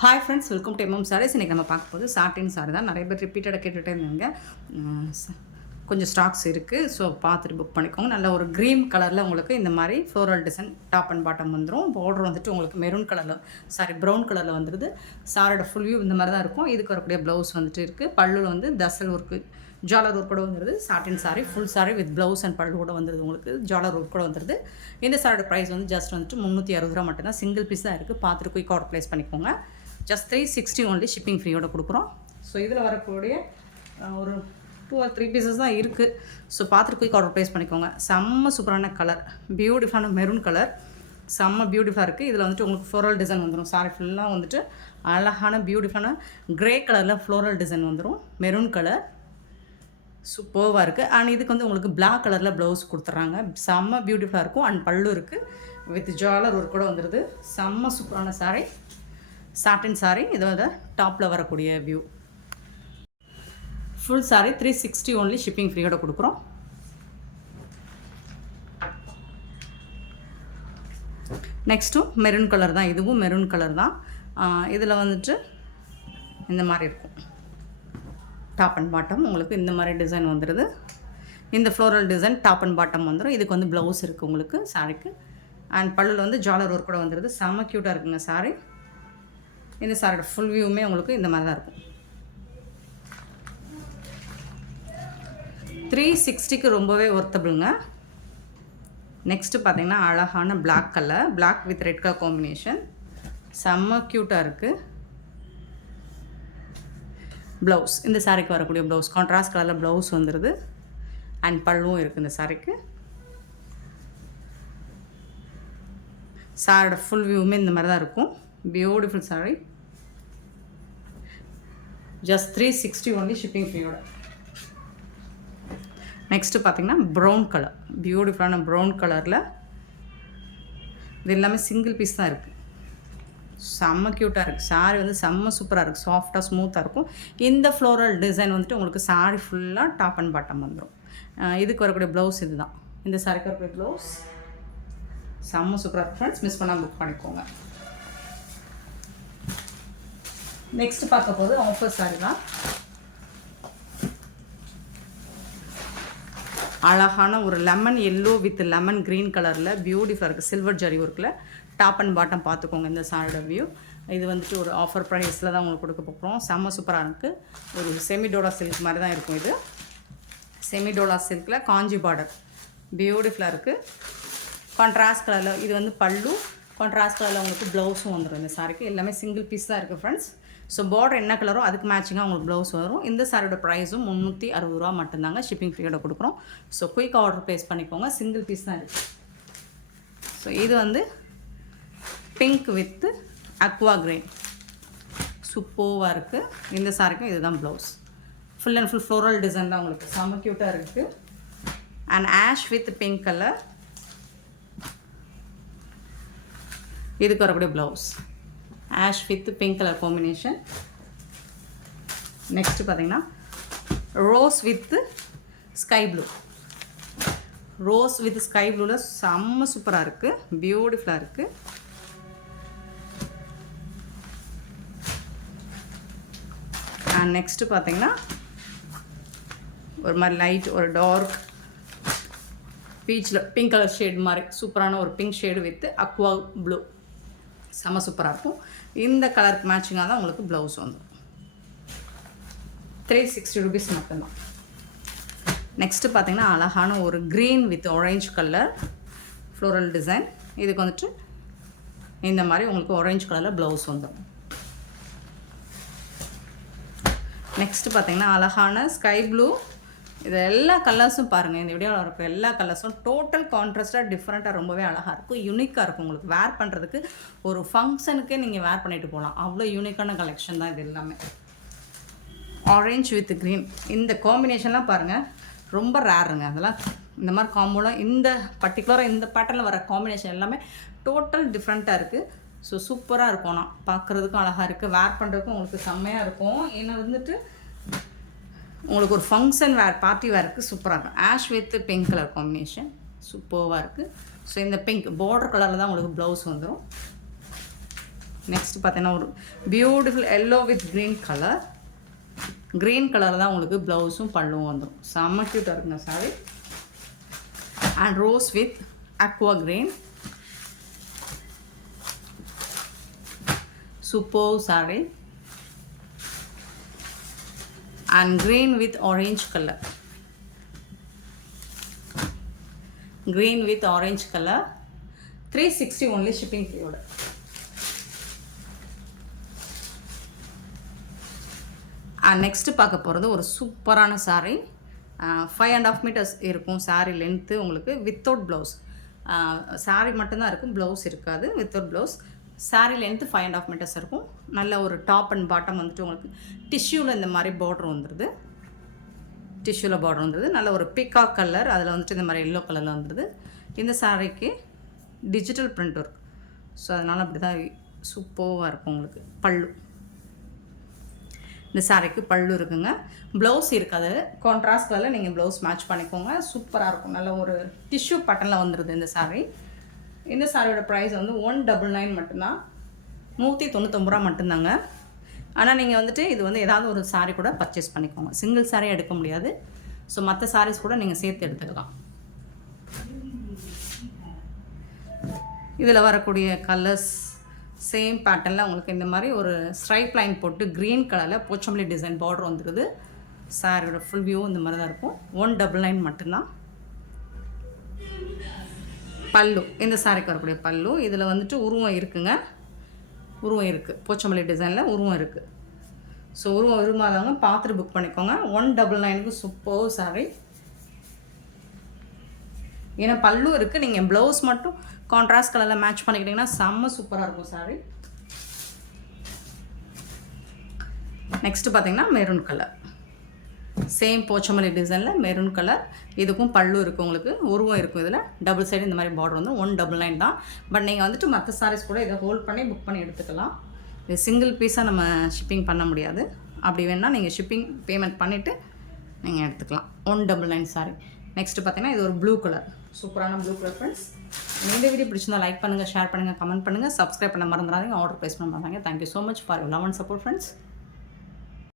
Hi friends, welcome to MM sarees. இன்றைக்கி நம்ம பார்க்க போது சாட்டின் சாரி தான். நிறைய பேர் ரிப்பீட்டடாக கேட்டுகிட்டே இருந்தாங்க. கொஞ்சம் ஸ்டாக்ஸ் இருக்குது, ஸோ பார்த்துட்டு புக் பண்ணிக்கோங்க. நல்ல ஒரு க்ரீன் கலரில் உங்களுக்கு இந்த மாதிரி floral design top and bottom வந்துடும். பார்டர் வந்துட்டு உங்களுக்கு மெரூன் கலரில் ப்ரௌன் கலரில் வந்துடுது. சாரோட ஃபுல் வியூ இந்த மாதிரி தான் இருக்கும். இதுக்கு வரக்கூடிய ப்ளவுஸ் வந்துட்டு இருக்குது. பல்லுவில் வந்து தசல் ஒர்க்கு ஜாலர் ஒர்க் கூட வந்துடுது. Satin saree full saree with blouse and pallu கூட வந்துடுது. உங்களுக்கு ஜாலர் ஒர்க் கூட வந்துடுது. இந்த சாரோட ப்ரைஸ் வந்து ஜஸ்ட் வந்துட்டு 360 ரூபா மட்டும்தான். சிங்கிள் பீஸ் தான் இருக்குது. பார்த்துட்டு குயிக் ஆர்டர் ப்ளேஸ் பண்ணிக்கோங்க. ஜஸ்ட் 360 ஒன்லி ஷிப்பிங் ஃப்ரீயோட கொடுக்குறோம். ஸோ இதில் வரக்கூடிய ஒரு 2 or 3 பீசஸ் தான் இருக்குது. ஸோ பார்த்துட்டு குயிக் ஆர்டர் ப்ளேஸ் பண்ணிக்கோங்க. செம்ம சூப்பரான கலர், பியூட்டிஃபுல்லான மெரூன் கலர், செம்ம பியூட்டிஃபுல்லாக இருக்குது. இதில் வந்துட்டு உங்களுக்கு ஃப்ளோரல் டிசைன் வந்துடும். சாரி ஃபுல்லாக வந்துட்டு அழகான பியூட்டிஃபுல்லான க்ரே கலரில் ஃப்ளோரல் டிசைன் வந்துடும். மெரூன் கலர் சூப்பர்வாக இருக்குது. அண்ட் இதுக்கு வந்து உங்களுக்கு பிளாக் கலரில் ப்ளவுஸ் கொடுத்துட்றாங்க. செம்ம பியூட்டிஃபுல்லாக இருக்கும். அண்ட் பல்லு இருக்குது வித் ஜாலர் ஒர்க் கூட வந்துடுது. செம்ம சூப்பரான சாரி, சாட்டின் சாரி. இதோட டாப்பில் வரக்கூடிய view full saree 360 only shipping ஃப்ரீயோட கொடுக்குறோம். நெக்ஸ்ட்டும் மெரூன் கலர் தான். இதுவும் மெரூன் கலர் தான். இதில் வந்துட்டு இந்த மாதிரி இருக்கும். டாப் அண்ட் பாட்டம் உங்களுக்கு இந்த மாதிரி டிசைன் வந்துடுது. இந்த floral design top and bottom வந்துடும். இதுக்கு வந்து ப்ளவுஸ் இருக்குது உங்களுக்கு சாரிக்கு. அண்ட் பல்லில் வந்து ஜாலர் ஒர்க் கூட வந்துடுது. செம்ம க்யூட்டாக இருக்குங்க சாரி. இந்த சாரியோட ஃபுல் வியூவுமே உங்களுக்கு இந்த மாதிரி தான் இருக்கும். 360க்கு ரொம்பவே ஒர்த்தபிளுங்க. நெக்ஸ்ட்டு பார்த்தீங்கன்னா அழகான black colour, black with red colour combination, செம்ம க்யூட்டாக இருக்குது. ப்ளவுஸ் இந்த சாரிக்கு வரக்கூடிய ப்ளவுஸ் கான்ட்ராஸ்ட் கலரில் ப்ளவுஸ் வந்துடுது. அண்ட் பல்லும் இருக்குது இந்த சாரிக்கு. சாரியோட ஃபுல் வியூவுமே இந்த மாதிரி தான் இருக்கும். Beautiful saree. Just 360 only shipping ஃப்ரீயோட. நெக்ஸ்ட்டு பார்த்தீங்கன்னா ப்ரௌன் கலர், பியூட்டிஃபுல்லான ப்ரௌன் கலரில். இது எல்லாமே சிங்கிள் பீஸ் தான் இருக்குது. செம்ம க்யூட்டாக இருக்குது. சாரி வந்து செம்ம சூப்பராக இருக்குது. சாஃப்டாக ஸ்மூத்தாக இருக்கும். இந்த ஃப்ளோரல் டிசைன் வந்துட்டு உங்களுக்கு சாரி ஃபுல்லாக டாப் அண்ட் பாட்டம் வந்துடும். இதுக்கு வரக்கூடிய ப்ளவுஸ் இது தான். இந்த சாரிக்கு வரக்கூடிய ப்ளவுஸ் செம்ம சூப்பராக இருக்குது ஃப்ரெண்ட்ஸ். மிஸ் பண்ணால் புக் பண்ணிக்கோங்க. நெக்ஸ்ட் பார்க்க போது ஆஃபர் சாரி தான். அழகான ஒரு lemon yellow with lemon green கலரில் பியூட்டிஃபுல்லாக இருக்குது. சில்வர் ஜரி ஒர்க்கில் டாப் அண்ட் பாட்டம் பார்த்துக்கோங்க. இந்த சாரியோட வியூ இது வந்துட்டு ஒரு ஆஃபர் ப்ரைஸில் தான் உங்களுக்கு கொடுக்க போகிறோம். செம்ம சூப்பராக இருக்குது. ஒரு செமிடோலா சில்க் மாதிரி தான் இருக்கும். இது செமிடோலா சில்கில் காஞ்சி பார்டர் பியூட்டிஃபுல்லாக இருக்குது. கான்ட்ராஸ்ட் கலரில் இது வந்து பல்லு, கான்ட்ராஸ்ட் கலரில் உங்களுக்கு ப்ளவுஸும் வந்துடும். இந்த சாரிக்கு எல்லாமே சிங்கிள் பீஸ் தான் இருக்குது ஃப்ரெண்ட்ஸ். ஸோ பார்டர் என்ன கலரோ அதுக்கு மேட்சிங்காக உங்களுக்கு ப்ளவுஸ் வரும். இந்த சாரியோட ப்ரைஸும் 360 ரூபா மட்டும்தாங்க. ஷிப்பிங் ஃப்ரீயோட கொடுக்குறோம். ஸோ குயிக் ஆர்டர் ப்ளேஸ் பண்ணிக்கோங்க. சிங்கிள் பீஸ் தான் இருக்குது. ஸோ இது வந்து பிங்க் வித் அக்வா கிரீன் சூப்பராக இருக்குது. இந்த சாரிக்கும் இதுதான் blouse. Full and full floral design தான் உங்களுக்கு. செம்ம க்யூட்டாக இருக்குது. And ash with pink colour. இதுக்கு வரக்கூடிய blouse ash with pink colour combination. Next பார்த்தீங்கன்னா rose with sky blue. Rose with sky ப்ளூவில் செம்ம சூப்பராக இருக்குது. பியூட்டிஃபுல்லாக இருக்குது. அண்ட் நெக்ஸ்ட்டு பார்த்தீங்கன்னா ஒரு மாதிரி லைட் ஒரு டார்க் பீச்சில் பிங்க் கலர் ஷேட் மாதிரி சூப்பரான ஒரு pink shade with Aqua blue செம்ம சூப்பராக இருக்கும். இந்த கலருக்கு மேட்சிங்காக தான் உங்களுக்கு ப்ளவுஸ் வந்துடும். 360 ருபீஸ் மட்டும்தான். நெக்ஸ்ட்டு பார்த்தீங்கன்னா அழகான ஒரு green with orange colour floral design. இதுக்கு வந்துட்டு இந்த மாதிரி உங்களுக்கு ஆரஞ்சு கலரில் ப்ளவுஸ் வந்துடும். நெக்ஸ்ட்டு பார்த்தீங்கன்னா அழகான ஸ்கை ப்ளூ. இது எல்லா கலர்ஸும் பாருங்கள். இந்த வீடியோவில் இருக்க எல்லா கலர்ஸும் டோட்டல் கான்ட்ராஸ்ட்டாக டிஃப்ரெண்ட்டாக ரொம்பவே அழகாக இருக்கும். யூனிக்காக இருக்கும். உங்களுக்கு வேர் பண்ணுறதுக்கு ஒரு ஃபங்க்ஷனுக்கே நீங்கள் வேர் பண்ணிட்டு போகலாம். அவ்வளோ யூனிக்கான கலெக்ஷன் தான் இது எல்லாமே. ஆரஞ்ச் வித் க்ரீன் இந்த காம்பினேஷன்லாம் பாருங்கள் ரொம்ப ரேருங்க. அதெல்லாம் இந்த மாதிரி காம்போலாம் இந்த பர்டிகுலராக இந்த பேட்டர்னில் வர காம்பினேஷன் எல்லாமே டோட்டல் டிஃப்ரெண்ட்டாக இருக்குது. ஸோ சூப்பராக இருக்கும். நான் பார்க்குறதுக்கும் அழகாக இருக்குது. வேர் பண்ணுறதுக்கும் உங்களுக்கு செம்மையாக இருக்கும். ஏன்னா வந்துட்டு உங்களுக்கு ஒரு ஃபங்க்ஷன் வேர் பார்ட்டி வேருக்கு சூப்பராக இருக்கும். Ash with pink colour combination சூப்பராக இருக்குது. ஸோ இந்த பிங்க் பார்டர் கலரில் தான் உங்களுக்கு ப்ளவுஸ் வந்துடும். நெக்ஸ்ட் பார்த்தீங்கன்னா ஒரு beautiful yellow with green colour. Green colour தான் உங்களுக்கு ப்ளவுஸும் பல்லுவும் வந்துடும். செம்ம க்யூட்டாக இருக்குங்க saree. And rose with aqua green. Super saree. And green with orange colour. green with orange color. 360 only shipping period. Next பார்க்க போகிறது ஒரு சூப்பரான சாரீ. 5.5 மீட்டர்ஸ் இருக்கும் சாரீ லென்த்து உங்களுக்கு. Without blouse. சாரீ மட்டும்தான் இருக்கும், ப்ளவுஸ் இருக்காது. Without blouse. Saree length 5.5 metres இருக்கும். நல்ல ஒரு டாப் அண்ட் பாட்டம் வந்துட்டு உங்களுக்கு டிஷ்யூவில் இந்த மாதிரி பார்டர் வந்துடுது. டிஷ்யூவில் பார்டர் வந்துடுது. நல்ல ஒரு பீகாக் கலர், அதில் வந்துட்டு இந்த மாதிரி எல்லோ கலரில் வந்துடுது. இந்த சாரீக்கு டிஜிட்டல் பிரிண்ட் ஒர்க். ஸோ அதனால் அப்படி தான் சூப்பராக இருக்கும் உங்களுக்கு. பல்லு, இந்த சாரீக்கு பல்லு இருக்குங்க. ப்ளவுஸ் இருக்காது. கான்ட்ராஸ்ட் கலரில் நீங்கள் ப்ளவுஸ் மேட்ச் பண்ணிக்கோங்க. சூப்பராக இருக்கும். நல்ல ஒரு டிஷ்யூ பட்டனில் வந்துடுது இந்த சாரீ. இந்த சாரியோட ப்ரைஸ் வந்து 199 மட்டும்தான். 199 ரூபா மட்டும்தாங்க. ஆனால் நீங்கள் வந்துட்டு இது வந்து ஏதாவது ஒரு சாரீ கூட பர்ச்சேஸ் பண்ணிக்கோங்க. சிங்கிள் சாரீ எடுக்க முடியாது. ஸோ மற்ற சாரீஸ் கூட நீங்கள் சேர்த்து எடுத்துக்கலாம். இதில் வரக்கூடிய கலர்ஸ் சேம் பேட்டர்னில் உங்களுக்கு இந்த மாதிரி ஒரு ஸ்ட்ரைப் லைன் போட்டு க்ரீன் கலரில் போச்சம்பள்ளி டிசைன் பார்டர் வந்துடுது. சாரியோட ஃபுல் வியூ இந்த மாதிரி தான் இருக்கும். 199 மட்டும்தான். பல்லு, இந்த சாரிக்கு வரக்கூடிய பல்லு. இதில் வந்துட்டு உருவம் இருக்குங்க. உருவம் இருக்குது. போச்சம்பள்ளி டிசைனில் உருவம் இருக்குது. ஸோ உருவம் விரும்பாதவங்க பார்த்துட்டு புக் பண்ணிக்கோங்க. 199க்கு சூப்பர் சாரி. ஏன்னா பல்லு இருக்குது. நீங்கள் ப்ளவுஸ் மட்டும் கான்ட்ராஸ்ட் கலரில் மேட்ச் பண்ணிக்கிட்டிங்கன்னா செம்ம சூப்பராக இருக்கும் சாரி. நெக்ஸ்ட்டு பார்த்தீங்கன்னா மெரூன் கலர். சேம் போச்சம்பள்ளி டிசைனில் மெரூன் கலர். இதுக்கும் பல்லு இருக்குது உங்களுக்கு. உருவம் இருக்கும். இதில் டபுள் சைடு இந்த மாதிரி பார்டர் வந்து 199 தான். பட் நீங்கள் வந்துட்டு மற்ற சாரீஸ் கூட இதை ஹோல்ட் பண்ணி புக் பண்ணி எடுத்துக்கலாம். இது சிங்கிள் பீஸாக நம்ம ஷிப்பிங் பண்ண முடியாது. அப்படி வேணால் நீங்கள் ஷிப்பிங் பேமெண்ட் பண்ணிவிட்டு நீங்கள் எடுத்துக்கலாம். 199 சாரி. நெக்ஸ்ட்டு பார்த்தீங்கன்னா இது ஒரு ப்ளூ கலர். சூப்பரான ப்ளூ கலர் ஃப்ரெண்ட்ஸ். இந்த வீடியோ பிடிச்சிருந்தா லைக் பண்ணுங்கள், ஷேர் பண்ணுங்கள், கமெண்ட் பண்ணுங்கள், சப்ஸ்கிரைப் பண்ண மறந்துடாதீங்க, ஆர்டர் ப்ளேஸ் பண்ண மறந்தாங்க. Thank you so much for your love and support friends.